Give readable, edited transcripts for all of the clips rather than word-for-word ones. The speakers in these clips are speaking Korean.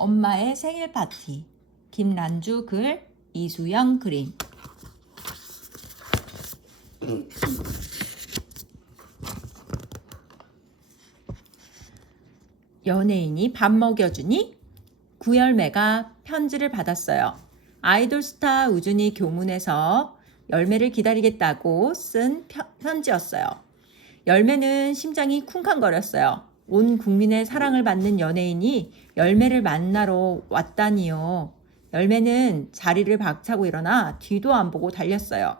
엄마의 생일 파티. 김란주 글, 이수영 그림. 연예인이 밥 먹여주니? 구열매가 편지를 받았어요. 아이돌 스타 우준이 교문에서 열매를 기다리겠다고 쓴 편지였어요. 열매는 심장이 쿵쾅거렸어요. 온 국민의 사랑을 받는 연예인이 열매를 만나러 왔다니요. 열매는 자리를 박차고 일어나 뒤도 안 보고 달렸어요.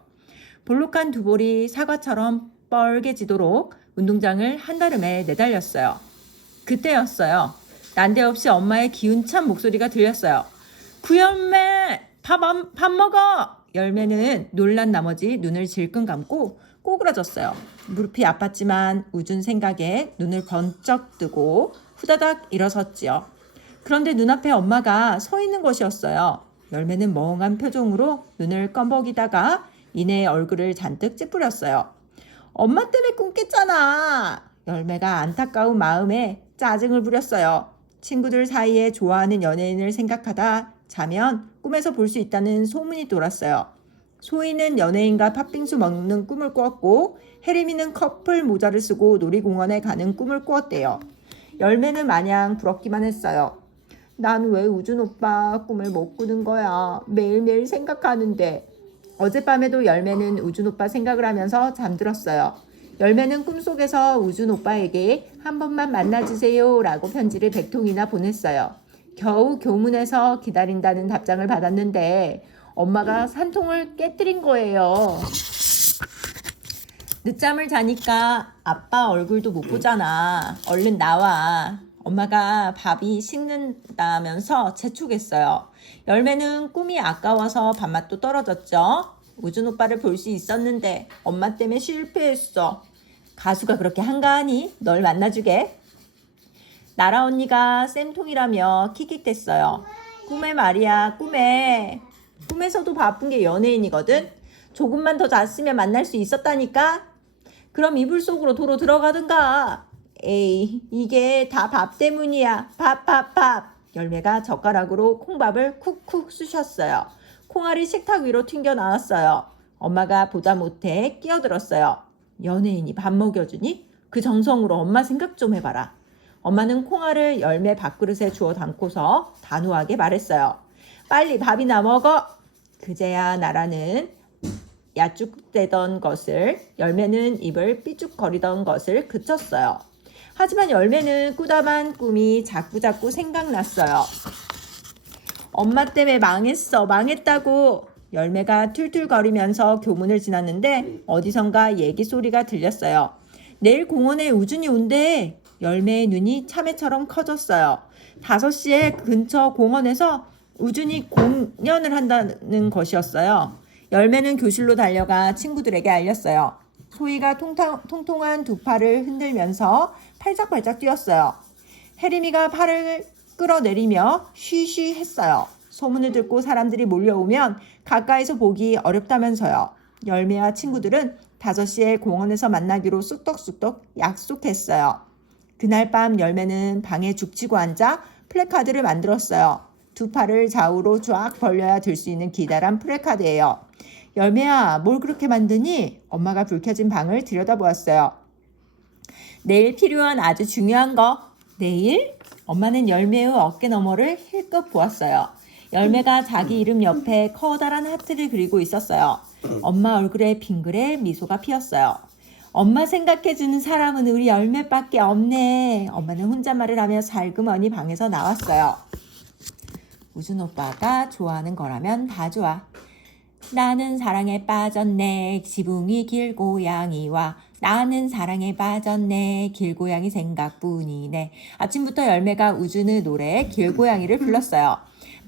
볼록한 두 볼이 사과처럼 뻘개지도록 운동장을 한달음에 내달렸어요. 그때였어요. 난데없이 엄마의 기운찬 목소리가 들렸어요. 구열매, 밥 먹어! 열매는 놀란 나머지 눈을 질끈 감고 꼬그라졌어요. 무릎이 아팠지만 우준 생각에 눈을 번쩍 뜨고 후다닥 일어섰지요. 그런데 눈앞에 엄마가 서 있는 것이었어요. 열매는 멍한 표정으로 눈을 껌벅이다가 이내 얼굴을 잔뜩 찌푸렸어요. 엄마 때문에 꿈깼잖아. 열매가 안타까운 마음에 짜증을 부렸어요. 친구들 사이에 좋아하는 연예인을 생각하다 자면 꿈에서 볼 수 있다는 소문이 돌았어요. 소희는 연예인과 팥빙수 먹는 꿈을 꾸었고 혜림이는 커플 모자를 쓰고 놀이공원에 가는 꿈을 꾸었대요. 열매는 마냥 부럽기만 했어요. 난 왜 우준 오빠 꿈을 못 꾸는 거야. 매일매일 생각하는데. 어젯밤에도 열매는 우준 오빠 생각을 하면서 잠들었어요. 열매는 꿈속에서 우준 오빠에게 한 번만 만나주세요 라고 편지를 100통이나 보냈어요. 겨우 교문에서 기다린다는 답장을 받았는데 엄마가 산통을 깨뜨린 거예요. 늦잠을 자니까 아빠 얼굴도 못 보잖아. 얼른 나와. 엄마가 밥이 식는다면서 재촉했어요. 열매는 꿈이 아까워서 밥맛도 떨어졌죠. 우준 오빠를 볼 수 있었는데 엄마 때문에 실패했어. 가수가 그렇게 한가하니? 널 만나주게. 나라 언니가 쌤통이라며 킥킥댔어요. 꿈에 말이야, 꿈에. 꿈에서도 바쁜 게 연예인이거든? 조금만 더 잤으면 만날 수 있었다니까? 그럼 이불 속으로 도로 들어가든가. 에이, 이게 다 밥 때문이야. 밥. 열매가 젓가락으로 콩밥을 쿡쿡 쑤셨어요. 콩알이 식탁 위로 튕겨 나왔어요. 엄마가 보다 못해 끼어들었어요. 연예인이 밥 먹여주니? 그 정성으로 엄마 생각 좀 해봐라. 엄마는 콩알을 열매 밥그릇에 주워 담고서 단호하게 말했어요. 빨리 밥이나 먹어. 그제야 나라는 야죽대던 것을, 열매는 입을 삐죽거리던 것을 그쳤어요. 하지만 열매는 꾸다만 꿈이 자꾸자꾸 생각났어요. 엄마 때문에 망했다고. 열매가 툴툴거리면서 교문을 지났는데 어디선가 얘기 소리가 들렸어요. 내일 공원에 우준이 온대. 열매의 눈이 참외처럼 커졌어요. 5시에 근처 공원에서 우준이 공연을 한다는 것이었어요. 열매는 교실로 달려가 친구들에게 알렸어요. 소희가 통통한 두 팔을 흔들면서 팔짝팔짝 뛰었어요. 혜림이가 팔을 끌어내리며 쉬쉬 했어요. 소문을 듣고 사람들이 몰려오면 가까이서 보기 어렵다면서요. 열매와 친구들은 5시에 공원에서 만나기로 쑥떡쑥떡 약속했어요. 그날 밤 열매는 방에 죽치고 앉아 플래카드를 만들었어요. 두 팔을 좌우로 쫙 벌려야 들 수 있는 기다란 플래카드예요. 열매야, 뭘 그렇게 만드니? 엄마가 불 켜진 방을 들여다보았어요. 내일 필요한 아주 중요한 거. 내일? 엄마는 열매의 어깨 너머를 힐끗 보았어요. 열매가 자기 이름 옆에 커다란 하트를 그리고 있었어요. 엄마 얼굴에 빙그레 미소가 피었어요. 엄마 생각해주는 사람은 우리 열매밖에 없네. 엄마는 혼잣말을 하며 살그머니 방에서 나왔어요. 우준 오빠가 좋아하는 거라면 다 좋아. 나는 사랑에 빠졌네. 지붕이 길고양이와 나는 사랑에 빠졌네. 길고양이 생각뿐이네. 아침부터 열매가 우준의 노래 길고양이를 불렀어요.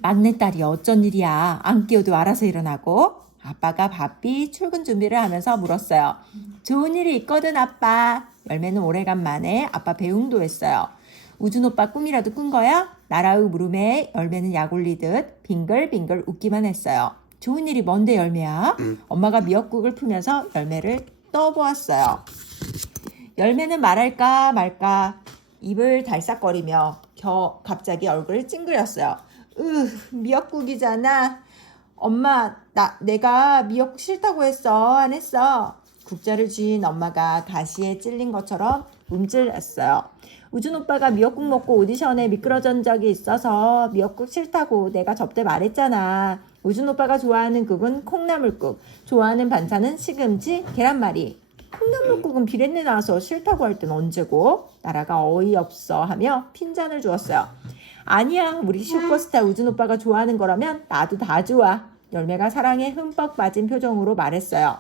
막내딸이 어쩐 일이야. 안 깨워도 알아서 일어나고. 아빠가 바삐 출근 준비를 하면서 물었어요. 좋은 일이 있거든 아빠. 열매는 오래간만에 아빠 배웅도 했어요. 우준 오빠 꿈이라도 꾼 거야? 나라의 물음에 열매는 약 올리듯 빙글빙글 웃기만 했어요. 좋은 일이 뭔데 열매야? 엄마가 미역국을 풀면서 열매를 떠보았어요. 열매는 말할까 말까. 입을 달싹거리며 갑자기 얼굴을 찡그렸어요. 미역국이잖아. 엄마, 내가 미역국 싫다고 했어. 안 했어. 국자를 쥔 엄마가 가시에 찔린 것처럼 움찔했어요. 우준 오빠가 미역국 먹고 오디션에 미끄러진 적이 있어서 미역국 싫다고 내가 접대 말했잖아. 우준 오빠가 좋아하는 국은 콩나물국, 좋아하는 반찬은 시금치, 계란말이. 콩나물국은 비린내 나서 싫다고 할 땐 언제고? 나라가 어이없어 하며 핀잔을 주었어요. 아니야, 우리 슈퍼스타 우준 오빠가 좋아하는 거라면 나도 다 좋아. 열매가 사랑에 흠뻑 빠진 표정으로 말했어요.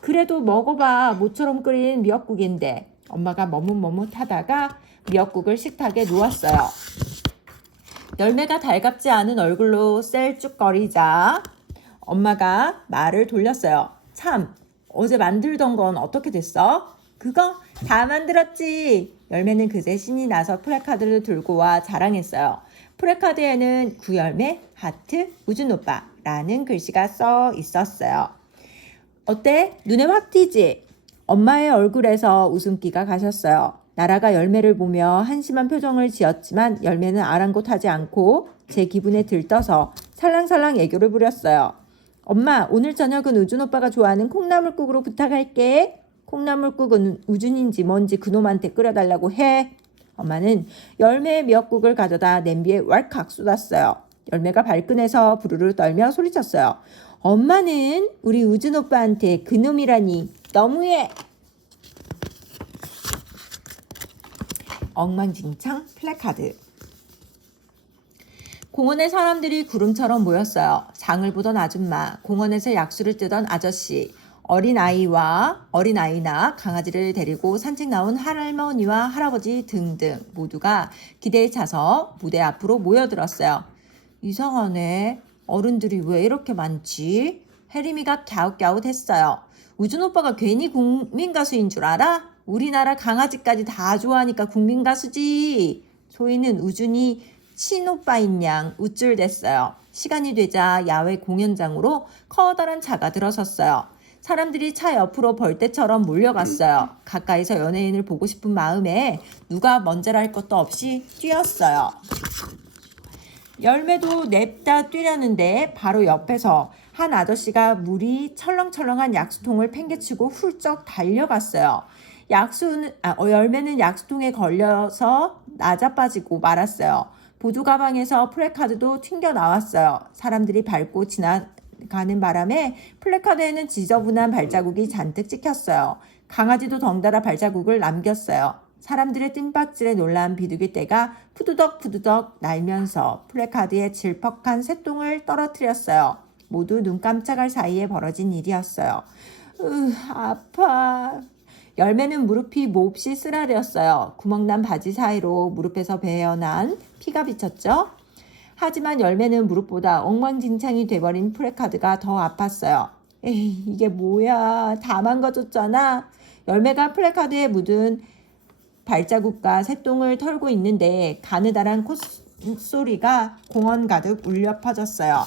그래도 먹어봐. 모처럼 끓인 미역국인데. 엄마가 머뭇머뭇하다가 미역국을 식탁에 놓았어요. 열매가 달갑지 않은 얼굴로 셀쭉거리자 엄마가 말을 돌렸어요. 참, 어제 만들던 건 어떻게 됐어? 그거 다 만들었지. 열매는 그새 신이 나서 프레카드를 들고 와 자랑했어요. 프레카드에는 구열매, 하트, 우준 오빠라는 글씨가 써 있었어요. 어때? 눈에 확 띄지? 엄마의 얼굴에서 웃음기가 가셨어요. 나라가 열매를 보며 한심한 표정을 지었지만 열매는 아랑곳하지 않고 제 기분에 들떠서 살랑살랑 애교를 부렸어요. 엄마, 오늘 저녁은 우준 오빠가 좋아하는 콩나물국으로 부탁할게. 콩나물국은 우준인지 뭔지 그놈한테 끓여달라고 해. 엄마는 열매의 미역국을 가져다 냄비에 왈칵 쏟았어요. 열매가 발끈해서 부르르 떨며 소리쳤어요. 엄마는 우리 우준 오빠한테 그놈이라니 너무해. 엉망진창 플래카드. 공원에 사람들이 구름처럼 모였어요. 장을 보던 아줌마, 공원에서 약수를 뜨던 아저씨, 어린아이나 강아지를 데리고 산책 나온 할머니와 할아버지 등등 모두가 기대에 차서 무대 앞으로 모여들었어요. 이상하네. 어른들이 왜 이렇게 많지? 혜림이가 갸웃갸웃했어요. 우준 오빠가 괜히 국민가수인 줄 알아? 우리나라 강아지까지 다 좋아하니까 국민가수지. 소희는 우준이 친오빠인 양 우쭐댔어요. 시간이 되자 야외 공연장으로 커다란 차가 들어섰어요. 사람들이 차 옆으로 벌떼처럼 몰려갔어요. 가까이서 연예인을 보고 싶은 마음에 누가 먼저랄 것도 없이 뛰었어요. 열매도 냅다 뛰려는데 바로 옆에서 한 아저씨가 물이 철렁철렁한 약수통을 팽개치고 훌쩍 달려갔어요. 열매는 약수통에 걸려서 나자빠지고 말았어요. 보조 가방에서 플래카드도 튕겨 나왔어요. 사람들이 밟고 지나가는 바람에 플래카드에는 지저분한 발자국이 잔뜩 찍혔어요. 강아지도 덩달아 발자국을 남겼어요. 사람들의 뜀박질에 놀란 비둘기떼가 푸드덕푸드덕 날면서 플래카드에 질퍽한 새똥을 떨어뜨렸어요. 모두 눈 깜짝할 사이에 벌어진 일이었어요. 아파. 열매는 무릎이 몹시 쓰라렸어요. 구멍난 바지 사이로 무릎에서 배어난 피가 비쳤죠. 하지만 열매는 무릎보다 엉망진창이 돼버린 플래카드가 더 아팠어요. 에이, 이게 뭐야. 다 망가졌잖아. 열매가 플래카드에 묻은 발자국과 새똥을 털고 있는데 가느다란 콧소리가 공원 가득 울려 퍼졌어요.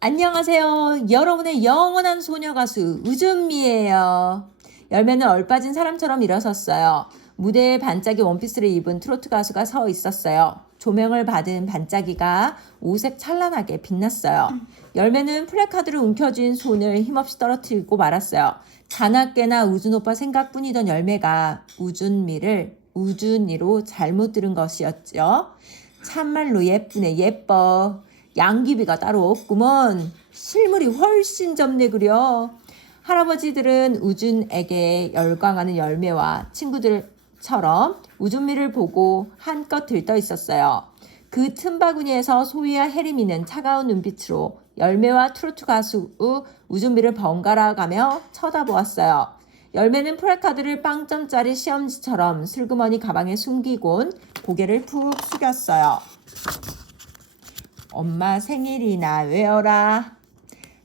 안녕하세요. 여러분의 영원한 소녀 가수 우준미예요. 열매는 얼빠진 사람처럼 일어섰어요. 무대에 반짝이 원피스를 입은 트로트 가수가 서 있었어요. 조명을 받은 반짝이가 오색 찬란하게 빛났어요. 열매는 플래카드를 움켜쥔 손을 힘없이 떨어뜨리고 말았어요. 자나깨나 우준 오빠 생각뿐이던 열매가 우준미를 우준이로 잘못 들은 것이었죠. 참말로 예쁘네 예뻐. 양귀비가 따로 없구먼. 실물이 훨씬 젊네 그려. 할아버지들은 우준에게 열광하는 열매와 친구들처럼 우준미를 보고 한껏 들떠 있었어요. 그 틈바구니에서 소희와 혜림이는 차가운 눈빛으로 열매와 트로트 가수 우준미를 번갈아 가며 쳐다보았어요. 열매는 플래카드를 빵점짜리 시험지처럼 슬그머니 가방에 숨기곤 고개를 푹 숙였어요. 엄마 생일이나 외워라.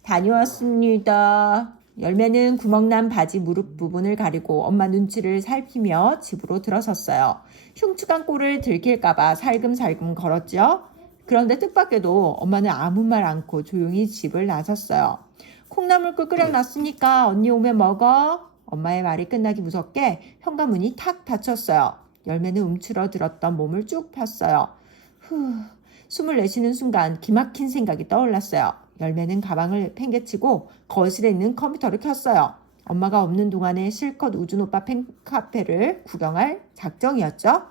다녀왔습니다. 열매는 구멍난 바지 무릎 부분을 가리고 엄마 눈치를 살피며 집으로 들어섰어요. 흉측한 꼴을 들킬까봐 살금살금 걸었죠. 그런데 뜻밖에도 엄마는 아무 말 않고 조용히 집을 나섰어요. 콩나물국 끓여놨으니까 언니 오면 먹어. 엄마의 말이 끝나기 무섭게 현관문이 탁 닫혔어요. 열매는 움츠러들었던 몸을 쭉 폈어요. 숨을 내쉬는 순간 기막힌 생각이 떠올랐어요. 열매는 가방을 팽개치고 거실에 있는 컴퓨터를 켰어요. 엄마가 없는 동안에 실컷 우준 오빠 팬카페를 구경할 작정이었죠.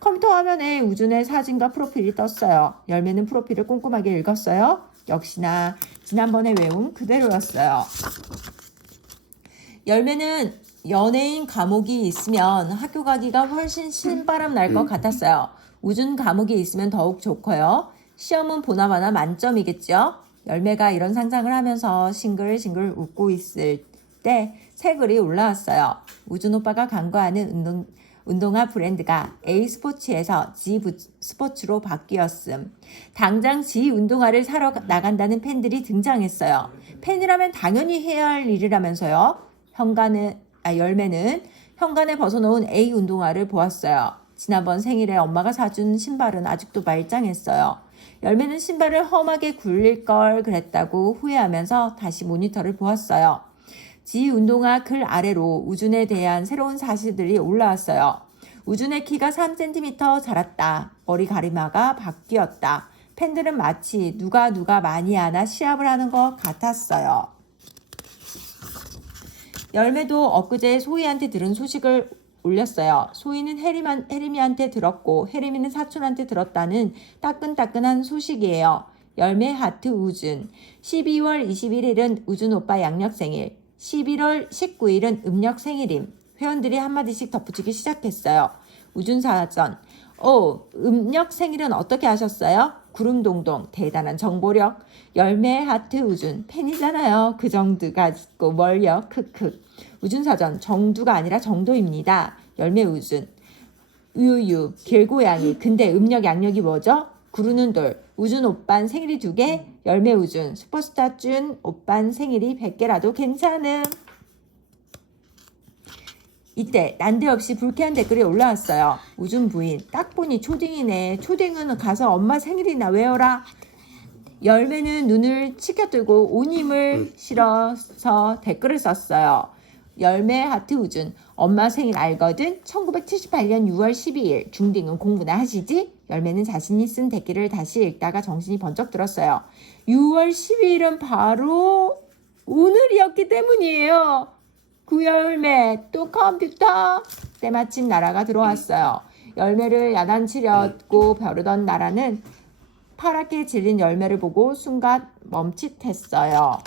컴퓨터 화면에 우준의 사진과 프로필이 떴어요. 열매는 프로필을 꼼꼼하게 읽었어요. 역시나 지난번에 외운 그대로였어요. 열매는 연예인 감옥이 있으면 학교 가기가 훨씬 신바람 날 것 같았어요. 우준 감옥에 있으면 더욱 좋고요. 시험은 보나마나 만점이겠죠. 열매가 이런 상상을 하면서 싱글싱글 웃고 있을 때 새 글이 올라왔어요. 우준 오빠가 간과하는 운동화 브랜드가 A 스포츠에서 G 스포츠로 바뀌었음. 당장 G 운동화를 사러 나간다는 팬들이 등장했어요. 팬이라면 당연히 해야 할 일이라면서요. 열매는 현관에 벗어놓은 A 운동화를 보았어요. 지난번 생일에 엄마가 사준 신발은 아직도 말짱했어요. 열매는 신발을 험하게 굴릴 걸 그랬다고 후회하면서 다시 모니터를 보았어요. 지 운동화 글 아래로 우준에 대한 새로운 사실들이 올라왔어요. 우준의 키가 3cm 자랐다. 머리 가리마가 바뀌었다. 팬들은 마치 누가 많이 하나 시합을 하는 것 같았어요. 열매도 엊그제 소희한테 들은 소식을 올렸어요. 소희는 혜림이한테 들었고 혜림이는 사촌한테 들었다는 따끈따끈한 소식이에요. 열매 하트 우준. 12월 21일은 우준 오빠 양력 생일. 11월 19일은 음력 생일임. 회원들이 한마디씩 덧붙이기 시작했어요. 우준 사전. 음력 생일은 어떻게 하셨어요? 구름동동. 대단한 정보력. 열매 하트 우준. 팬이잖아요. 그 정도 가지고 뭘요? 크크. 우준 사전. 정두가 아니라 정도입니다. 열매 우준. 우유 길고양이. 근데 음력 양력이 뭐죠? 구르는 돌. 우준 오빤 생일이 2개. 열매 우준. 슈퍼스타 준 오빤 생일이 100개라도 괜찮음. 이때 난데없이 불쾌한 댓글이 올라왔어요. 우준 부인. 딱 보니 초딩이네. 초딩은 가서 엄마 생일이나 외워라. 열매는 눈을 치켜뜨고 온 힘을 실어서 댓글을 썼어요. 열매 하트 우준. 엄마 생일 알거든. 1978년 6월 12일. 중딩은 공부나 하시지? 열매는 자신이 쓴 댓글을 다시 읽다가 정신이 번쩍 들었어요. 6월 12일은 바로 오늘이었기 때문이에요. 구열매 또 컴퓨터. 때마침 나라가 들어왔어요. 열매를 야단치려고 벼르던 나라는 파랗게 질린 열매를 보고 순간 멈칫했어요.